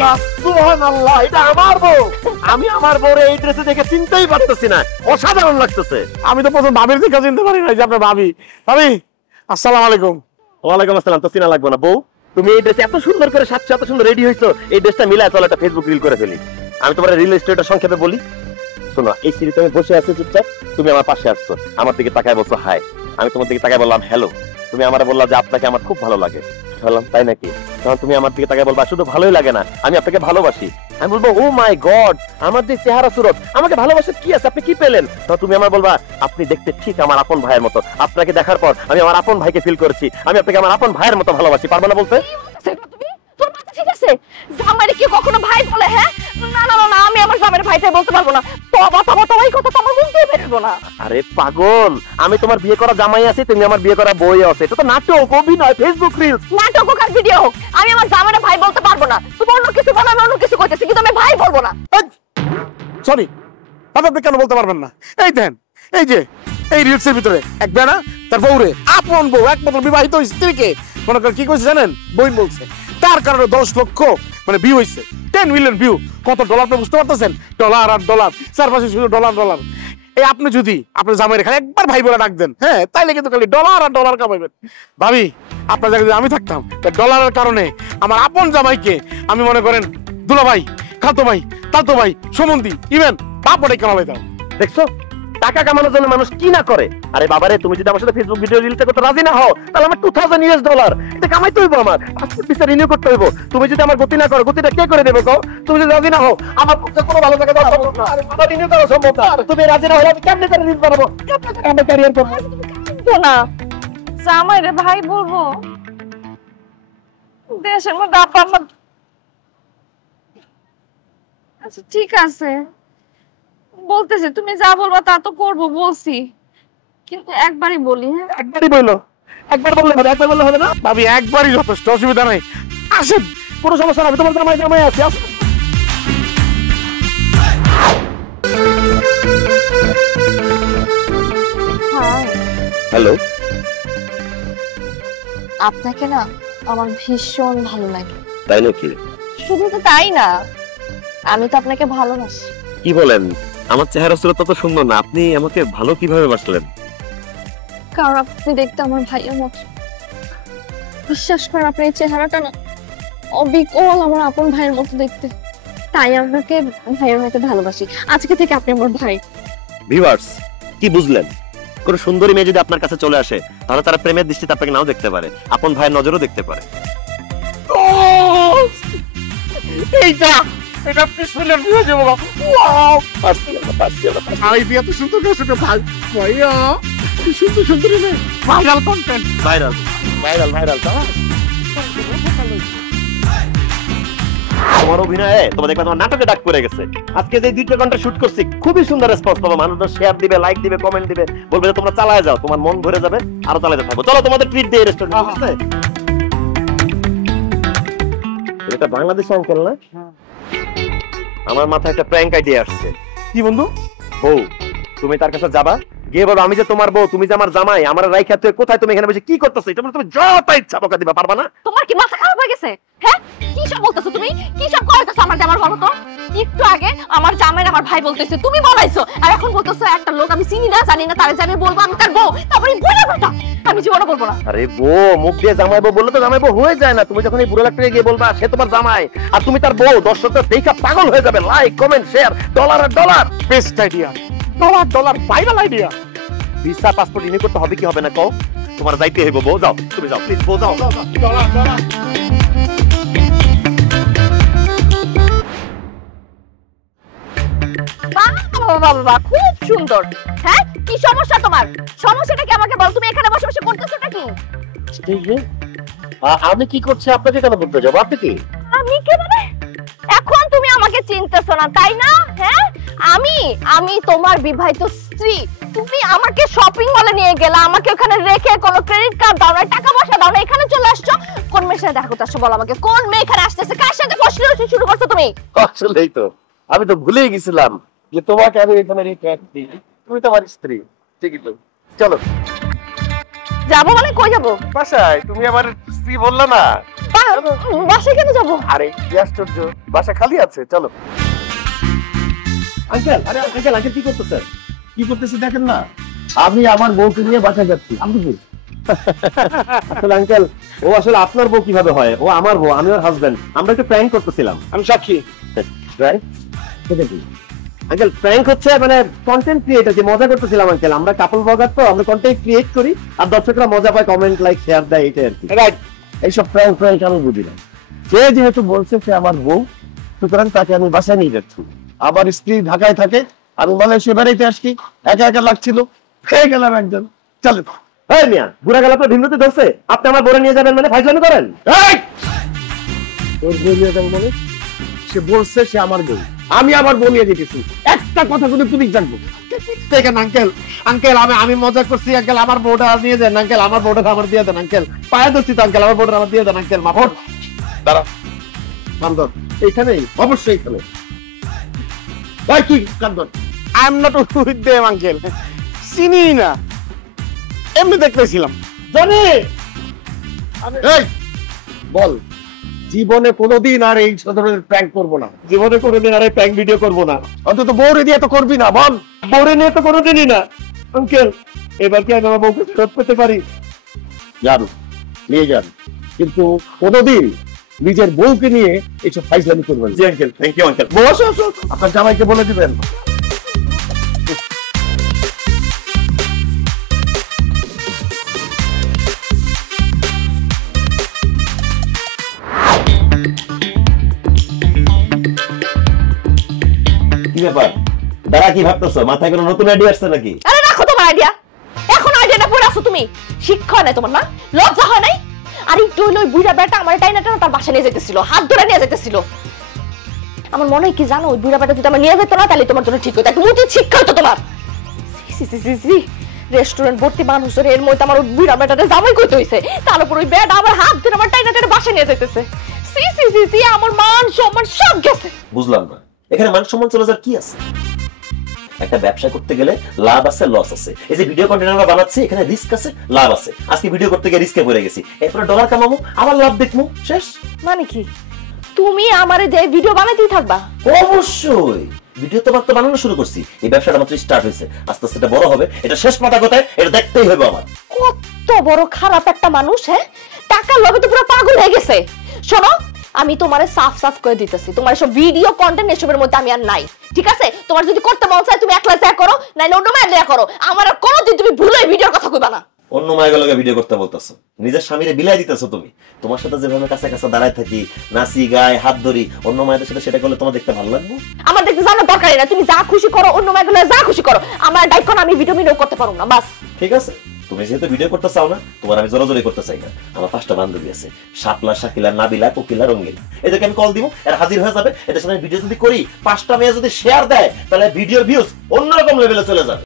সুবহানাল্লাহ সুবহানাল্লাহ, এটা আমার বউ। আমি আমার বউরে এই ড্রেসে দেখে চিনতেই পারতেছি না, অসাধারণ লাগতেছে। আমি তো প্রথম ভাবির দিকে চিনতে পারি না যে আপনার ভাবি। ভাবি আসসালামু আলাইকুম। ওয়ালাইকুম আসসালাম। তো চিনা লাগবে না বউ, তুমি এই ড্রেসে এত সুন্দর করে সাজছো, এত সুন্দর রেডি হইছো, এই ড্রেসটা মিলায় চলো একটা ফেসবুক রিল করে ফেলি। আমি তোমার রিল স্টোরিটা সংক্ষেপে বলি, শোনো। এই সিঁড়িতে আমি বসে আছি চুপচাপ, তুমি আমার পাশে আসছো, আমার দিকে তাকায় বলছো হাই। আমি তোমার দিকে তাকায় বললাম হ্যালো। তুমি আমারে বললা যে আপনাকে আমার খুব ভালো লাগে। বললাম তাই নাকি? তখন তুমি আমার দিকে তাকায় বলবা শুধু ভালোই লাগে না, আমি আপনাকে ভালোবাসি। আমি বলবো ও মাই গড, আমার যে চেহারা সুরত, আমাকে ভালোবাসার কি আছে, আপনি কি পেলেন? তখন তুমি আমার বলবা আপনি দেখতে ঠিক আমার আপন ভাইয়ের মতো, আপনাকে দেখার পর আমি আমার আপন ভাইকে ফিল করেছি, আমি আপনাকে আমার আপন ভাইয়ের মতো ভালোবাসি। পারবে না বলতে? তোর মাথা ঠিক আছে? জামাইরে কি কখনো ভাই বলে? হ্যাঁ, না না না, আমি আমার জামাইরে ভাইটাই বলতে পারবো না। তবা তবা তবা, এই কথা তো আমার বলতেই পারবো না। আরে পাগল, আমি তোমার বিয়ে করা জামাই আছি, তুমি আমার বিয়ে করা বই আছে। এটা তো নাটক, অভিনয়, ফেসবুক রিলস। নাটক হোক আর ভিডিও হোক, আমি আমার জামাইরে ভাই বলতে পারবো না। তুমি অন্য কিছু বলো, আমি অন্য কিছু কইতেছি, কিন্তু আমি ভাই বলবো না। সরি ভাবি, আপনি কেন বলতে পারবেন না? এই দেন, এই যে এই রিলসের ভিতরে এক বেড়া তার বউরে, আপন বউ, একমাত্র বিবাহিত স্ত্রীকে মনে করেন কি কইছে জানেন? বই বলছে। তার কারণে 10 লক্ষ মানে ভিউ হইছে, 10 মিলিয়ন ভিউ। কত ডলার আপনি বুঝতে পারতেছেন? ডলার আর ডলার, চারপাশে শুধু ডলার ডলার। এই আপনি যদি আপনার জামাইরে খালি একবার ভাই বলে ডাক দেন, হ্যাঁ, তাইলে কিন্তু খালি ডলার আর ডলার কামাইবেন। ভাবি আপনার জায়গায় যদি আমি থাকতাম, ডলারের কারণে আমার আপন জামাইকে আমি মনে করেন দুলা ভাই, খাতো ভাই, তাতো ভাই, সমন্ধি, ইভেন বাপ বড়াই কামাইতাম। দেখছো টাকা কামানোর জন্য মানুষ কি না করে। আরে বাবারে, তুমি যদি আমার সাথে ফেসবুক ভিডিও রিলটা করতে রাজি না হও, তাহলে আমার $2000 এটা কামাইতে হইব, আমার পাসপোর্ট ভিসা রিনিউ করতে হইব। তুমি যদি আমার গতি না করো, গতিটা কে করে দেবে কও? তুমি যদি রাজি না হও, আমার পক্ষে কোনো ভালো জায়গা দেওয়া সম্ভব না। আরে বাবা, রিনিউ করা সম্ভব না। তুমি রাজি না হলে আমি কেমনে করে রিল বানাবো, কেমনে করে আমার ক্যারিয়ার করব? তো না, জামাইরে ভাই বলবো? দেশের মধ্যে আপা আমার। আচ্ছা ঠিক আছে, বলতেছি, তুমি যা বলবা তা তো করবো, বলছি, কিন্তু একবারই বলি। হ্যাঁ, একবারই বললো, একবার বললে হবে, একবার বললে হবে না? ভাবি একবারই যথেষ্ট, অসুবিধা নাই। আসেন, কোনো সমস্যা না, আমি তোমার জামাই জামাই আছি, আসো। হ্যালো। আপনাকে না আমার ভীষণ ভালো লাগে। তাই নাকি? শুধু তো তাই না, আমি তো আপনাকে ভালোবাসি। কি বলেন? আমার চেহারা সুরত তো সুন্দর না, আপনি আমাকে ভালো কিভাবে বাসলেন? কারণ আপনি দেখতে আমার ভাইয়ের মতো। বিশ্বাস করেন, আপনার এই চেহারাটা না অবিকল আমার আপন ভাইয়ের মতো দেখতে, তাই আপনাকে ভাইয়ের মতো ভালোবাসি। আজকে থেকে আপনি আমার ভাই। ভিউয়ার্স, কি বুঝলেন? কোন সুন্দরী মেয়ে যদি আপনার কাছে চলে আসে, তাহলে তারা প্রেমের দৃষ্টিতে আপনাকে নাও দেখতে পারে, আপন ভাইয়ের নজরও দেখতে পারে। এইটা এটা পিছনের দিয়ে যাবো। ওয়াও, আমি বিয়ে তো সুন্দর করে শুনে ভাই ভাইয়া, কি সুন্দর সুন্দর viral content, viral viral viral. তোমার অভিনয়ে তোমার দেখবে তোমার নাটকে ডাক পড়ে গেছে। আজকে যে 2 ঘন্টা শুট করছি, খুবই সুন্দর রেসপন্স পাবো। মানুষরা শেয়ার দিবে, লাইক দিবে, কমেন্ট দিবে, বলবে যে তোমরা চালায় যাও, তোমার মন ভরে যাবে, আরো চালাতে থাকবো। চলো তোমাদের ট্রিট দিয়ে রেস্টুরেন্ট আছে। এটা বাংলাদেশি আঙ্কেল না? আমার মাথায় একটা প্র্যাঙ্ক আইডিয়া আসছে। কি বন্ধু? বউ, তুমি তার কাছে যাবা, গিয়ে বলো আমি যে তোমার বউ, তুমি যে আমার জামাই, আমার রাইখা তুই কোথায়, তুমি এখানে বসে কি করতেছো? এটা তুমি যত ইচ্ছা বকা দিবা, পারবা না? তোমার কি মাথা খারাপ হয়ে গেছে? হ্যাঁ, কি সব বলতেছো তুমি? কি সব কইতেছো আমার জামার? বলো তো। একটু আগে আমার জামাইর আমার ভাই বলতেছে, তুমি বলাইছো, আর এখন বলতেছো একটা লোক আমি চিনি না, জানি না, তারে যে আমি বলবো আমি তার বউ, তারপরে বলে কথা আমি জীবনে বলবো না। আরে বউ, মুখ দিয়ে জামাই বউ বললে তো জামাই বউ হয়ে যায় না। তুমি যখন এই বুড়ো লোকটাকে গিয়ে বলবা সে তোমার জামাই আর তুমি তার বউ, দর্শকরা দেখা পাগল হয়ে যাবে। লাইক, কমেন্ট, শেয়ার, ডলার আর dollar. Best idea, dollar dollar viral idea. Visa passport renew করতে হবে কি হবে না কও? তোমার যাইতে হইব বউ, যাও, তুমি যাও প্লিজ, বউ যাও। Dollar dollar. বাবা খুব সুন্দর। হ্যাঁ, কি সমস্যা তোমার? সমস্যাটা কি আমাকে বল। তুমি এখানে বসে বসে করতেছোটা কি? আমি কি করছি আপনাকে কেন বলতে যাবো? আপনি কি? আমি কি মানে? এখন তুমি আমাকে চিনতেছো না তাই না? হ্যাঁ, আমি তোমার বিবাহিত স্ত্রী। তুমি আমাকে শপিং মলে নিয়ে গেলা, আমাকে ওখানে রেখে কোনো ক্রেডিট কার্ড দাও না, টাকা পয়সা দাও না, এখানে চলে আসছো। কোন মেয়ের সাথে দেখা করতে আসছো বলো আমাকে? কোন মেয়ে এখানে আসতেছে? কার সাথে ফসলি শুরু করছো তুমি? আসলেই তো আমি তো ভুলেই গেছিলাম যে তোমাকে আমি এখানে রেখে আসছি, তুমি তো আমার স্ত্রী। ঠিকই তো, চলো যাবো মানে কই যাবো? বাসায়। তুমি আমার স্ত্রী বললা না? বাসায় কেন যাবো? আরে কি আশ্চর্য, বাসা খালি আছে, চলো। আঙ্কেল, আরে আঙ্কেল, আঙ্কেল কি করতেছেন? কি করতেছি দেখেন না, আমি আমার বউকে নিয়ে বাসায় যাচ্ছি। আমি কি আসলে আঙ্কেল, ও আসলে আপনার বউ কিভাবে হয়? ও আমার বউ, আমি ওর হাজবেন্ড। আমরা একটু প্র্যাঙ্ক করতেছিলাম। আমি সাক্ষী। প্র্যাঙ্ক? সেটা কি? আঙ্কেল, প্র্যাঙ্ক হচ্ছে মানে কন্টেন্ট ক্রিয়েটর, যে মজা করতেছিলাম আঙ্কেল। আমরা কাপল ব্লগার, তো আমরা কন্টেন্ট ক্রিয়েট করি আর দর্শকরা মজা পায়, কমেন্ট, লাইক, শেয়ার দেয়, এটাই আর কি। রাইট। এইসব প্র্যাঙ্ক প্র্যাঙ্ক আমি বুঝি না। সে যেহেতু বলছে সে আমার বউ, সুতরাং তাকে আমি বাসায় নিয়ে যাচ্ছি। আমার স্ত্রী ঢাকায় থাকে, আমি মালয়েশিয়া বেড়াইতে আসছি, একা একা লাগছিল, পেয়ে গেলাম একজন। চলো। এই মিয়া, বুড়া গেল আপনার ভিমরুতে ধরছে, আপনি আমার বউরে নিয়ে যাবেন মানে ফাইজলামি করেন? এই! তোর বউ নিয়ে যাবো মানে? সে বলছে সে আমার বউ, আমি আমার বউ নিয়ে যেতেছি। একটা কথা কিন্তু তুমি জানবো। দেখেন আঙ্কেল, আঙ্কেল আমি মজা করছি আঙ্কেল, আমার বউটা নিয়ে যান আঙ্কেল, আমার বউটা আমার দিয়ে দেন আঙ্কেল, পায়ে ধরছি তো আঙ্কেল, আমার বউটা আমার দিয়ে দেন আঙ্কেল, মাফ। দাঁড়া, কান্দন এইখানেই, অবশ্যই এখানে। ভাই তুই কান্দন। I am not with them uncle, চিনি না, এমনি দেখতেছিলাম। জনি, এই বল, জীবনে কোনোদিন আর এই ধরনের প্র্যাঙ্ক করবো না। জীবনে কোনোদিন আর প্র্যাঙ্ক ভিডিও করবো না। অন্তত বউরে দিয়ে তো করবি না, বল। বউরে নিয়ে তো কোনোদিনই না। আঙ্কেল, এবার কি আমি আমার বউকে ফেরত পেতে পারি? যান, নিয়ে যান, কিন্তু কোনোদিন নিজের বউকে নিয়ে এইসব ফাইজলামি করবেন। জি আঙ্কেল, থ্যাংক ইউ আঙ্কেল। বউ আসো, আসো, আপনার জামাইকে বলে দিবেন। কি ব্যাপার? দাঁড়া, কি ভাবতেছো? মাথায় কোনো নতুন আইডিয়া আসছে নাকি? আরে রাখো তোমার আইডিয়া, এখন আইডিয়াটা পড়ে আসো তুমি। শিক্ষা হয় নাই তোমার, না লজ্জা হয় নাই? আর একটু হইলো ওই বুড়া বেটা আমার টাইনা টানা তার বাসা নিয়ে যেতেছিল, হাত ধরে নিয়ে যেতেছিল। আমার মনে হয় কি জানো, ওই বুড়া বেটা যদি আমার নিয়ে যেত না, তাহলে তোমার জন্য ঠিক হতো, একটু উচিত শিক্ষা হতো তোমার। রেস্টুরেন্ট ভর্তি মানুষ, এর মধ্যে আমার ওই বুড়া বেটাটা জামাই করতে হয়েছে, তার উপর ওই বেটা আমার হাত ধরে আমার টাইনা টানা বাসা নিয়ে যেতেছে। সি সি সি সি, আমার মান সম্মান সব গেছে। বুঝলাম না, এখানে মান সম্মান চলে যাওয়ার কি আছে? একটা ব্যবসা করতে গেলে লাভ আছে, লস আছে। এই যে ভিডিও কন্টেন্ট আমরা বানাচ্ছি, এখানে রিস্ক আছে, লাভ আছে। আজকে ভিডিও করতে গিয়ে রিস্কে পড়ে গেছি, এরপরে ডলার কামাবো, আবার লাভ দেখবো, শেষ। মানে কি তুমি আমারে যে ভিডিও বানাইতেই থাকবা? অবশ্যই, ভিডিও তো মাত্র বানানো শুরু করছি, এই ব্যবসাটা মাত্র স্টার্ট হয়েছে, আস্তে আস্তে এটা বড় হবে, এটা শেষ মাথা কোথায় এটা দেখতেই হবে আমার। কত বড় খারাপ একটা মানুষ, হ্যাঁ, টাকার লোভে তো পুরো পাগল হয়ে গেছে। শোনো, আমি তোমারে সাফ সাফ করে দিতেছি, তোমার সব ভিডিও কন্টেন্ট এসবের মধ্যে আমি আর নাই, ঠিক আছে? তোমার যদি করতে মন চায় তুমি একলা যা করো, নাইলে অন্য মায়ের দেয়া করো, আমার আর কোনোদিন তুমি ভুলে ভিডিওর কথা কইবা না। অন্য মায়ের ভিডিও করতে বলতেছো, নিজের স্বামীরে বিলাই দিতেছো তুমি। তোমার সাথে যেভাবে কাছে কাছে দাঁড়ায় থাকি, নাচি গায়ে হাত ধরি, অন্য মায়েদের সাথে সেটা করলে তোমার দেখতে ভালো লাগবে? আমার দেখতে জানার দরকারই না, তুমি যা খুশি করো, অন্য মায়ের যা খুশি করো, আমার ডাইকন আমি ভিডিও করতে পারবো না, বাস। ঠিক আছে, তুমি যেহেতু ভিডিও করতে চাও না, তোমার আমি জোরাজোরি করতে চাই না। আমার 5টা বান্ধবী আছে, শাপলা, শাকিলা, নাবিলা, কোকিলা, রঙ্গিলা, এদেরকে আমি কল দিব, এর হাজির হয়ে যাবে। এদের সাথে ভিডিও যদি করি, 5টা মেয়ে যদি শেয়ার দেয়, তাহলে ভিডিওর ভিউজ অন্যরকম লেভেলে চলে যাবে।